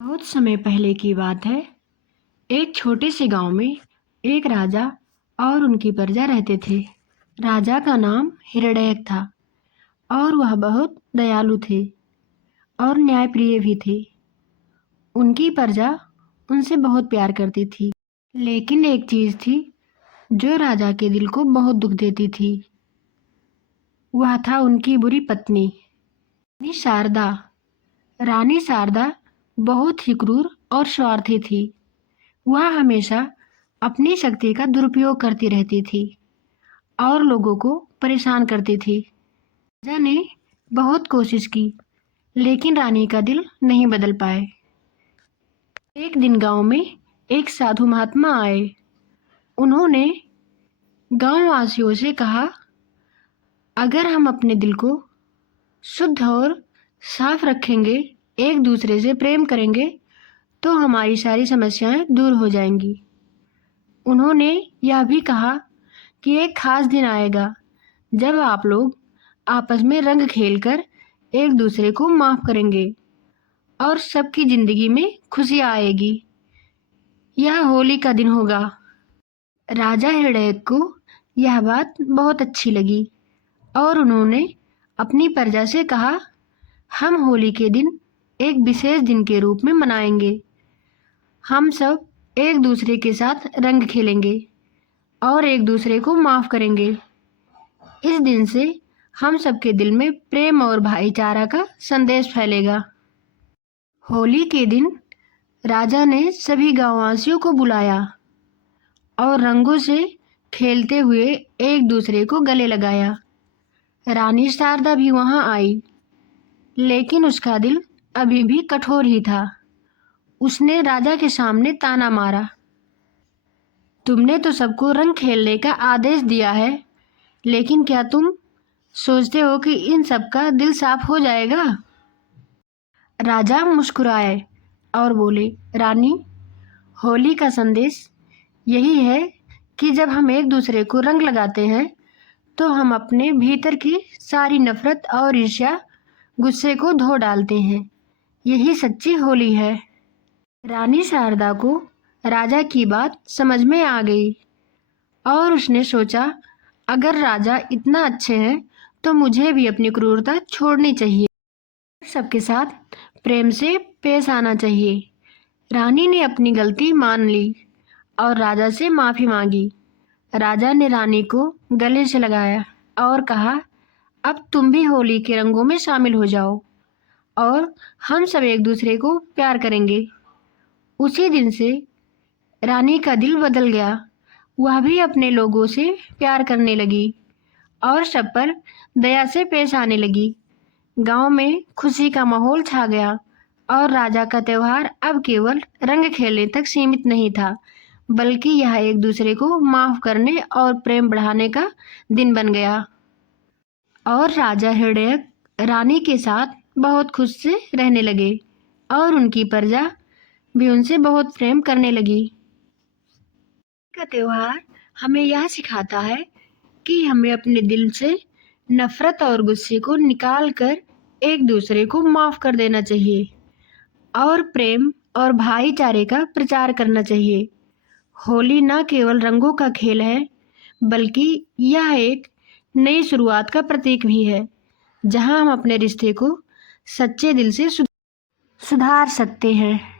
बहुत समय पहले की बात है। एक छोटे से गांव में एक राजा और उनकी प्रजा रहते थे। राजा का नाम हिरण्यक था और वह बहुत दयालु थे और न्यायप्रिय भी थे। उनकी प्रजा उनसे बहुत प्यार करती थी। लेकिन एक चीज थी जो राजा के दिल को बहुत दुख देती थी। वह था उनकी बुरी पत्नी रानी शारदा। रानी शारदा बहुत ही क्रूर और स्वार्थी थी। वह हमेशा अपनी शक्ति का दुरुपयोग करती रहती थी और लोगों को परेशान करती थी। राजा ने बहुत कोशिश की लेकिन रानी का दिल नहीं बदल पाए। एक दिन गांव में एक साधु महात्मा आए। उन्होंने गांव वासियों से कहा, अगर हम अपने दिल को शुद्ध और साफ रखेंगे, एक दूसरे से प्रेम करेंगे, तो हमारी सारी समस्याएं दूर हो जाएंगी। उन्होंने यह भी कहा कि एक खास दिन आएगा जब आप लोग आपस में रंग खेलकर एक दूसरे को माफ करेंगे और सबकी जिंदगी में खुशियां आएगी। यह होली का दिन होगा। राजा हिरण्यक को यह बात बहुत अच्छी लगी और उन्होंने अपनी प्रजा से कहा, हम होली के दिन एक विशेष दिन के रूप में मनाएंगे। हम सब एक दूसरे के साथ रंग खेलेंगे और एक दूसरे को माफ करेंगे। इस दिन से हम सबके दिल में प्रेम और भाईचारा का संदेश फैलेगा। होली के दिन राजा ने सभी गांववासियों को बुलाया और रंगों से खेलते हुए एक दूसरे को गले लगाया। रानी शारदा भी वहां आई, लेकिन उसका दिल अभी भी कठोर ही था। उसने राजा के सामने ताना मारा, तुमने तो सबको रंग खेलने का आदेश दिया है, लेकिन क्या तुम सोचते हो कि इन सब का दिल साफ हो जाएगा? राजा मुस्कुराए और बोले, रानी, होली का संदेश यही है कि जब हम एक दूसरे को रंग लगाते हैं तो हम अपने भीतर की सारी नफरत और ईर्ष्या, गुस्से को धो डालते हैं। यही सच्ची होली है। रानी शारदा को राजा की बात समझ में आ गई और उसने सोचा, अगर राजा इतना अच्छे हैं तो मुझे भी अपनी क्रूरता छोड़नी चाहिए, सबके साथ प्रेम से पेश आना चाहिए। रानी ने अपनी गलती मान ली और राजा से माफी मांगी। राजा ने रानी को गले से लगाया और कहा, अब तुम भी होली के रंगों में शामिल हो जाओ और हम सब एक दूसरे को प्यार करेंगे। उसी दिन से रानी का दिल बदल गया। वह भी अपने लोगों से प्यार करने लगी और सब पर दया से पेश आने लगी। गांव में खुशी का माहौल छा गया और राजा का त्योहार अब केवल रंग खेलने तक सीमित नहीं था, बल्कि यह एक दूसरे को माफ करने और प्रेम बढ़ाने का दिन बन गया। और राजा हिरण्यक रानी के साथ बहुत खुश से रहने लगे और उनकी प्रजा भी उनसे बहुत प्रेम करने लगी। का त्योहार हमें यह सिखाता है कि हमें अपने दिल से नफरत और गुस्से को निकाल कर एक दूसरे को माफ कर देना चाहिए और प्रेम और भाईचारे का प्रचार करना चाहिए। होली न केवल रंगों का खेल है, बल्कि यह एक नई शुरुआत का प्रतीक भी है, जहां हम अपने रिश्ते को सच्चे दिल से सुधार सकते हैं।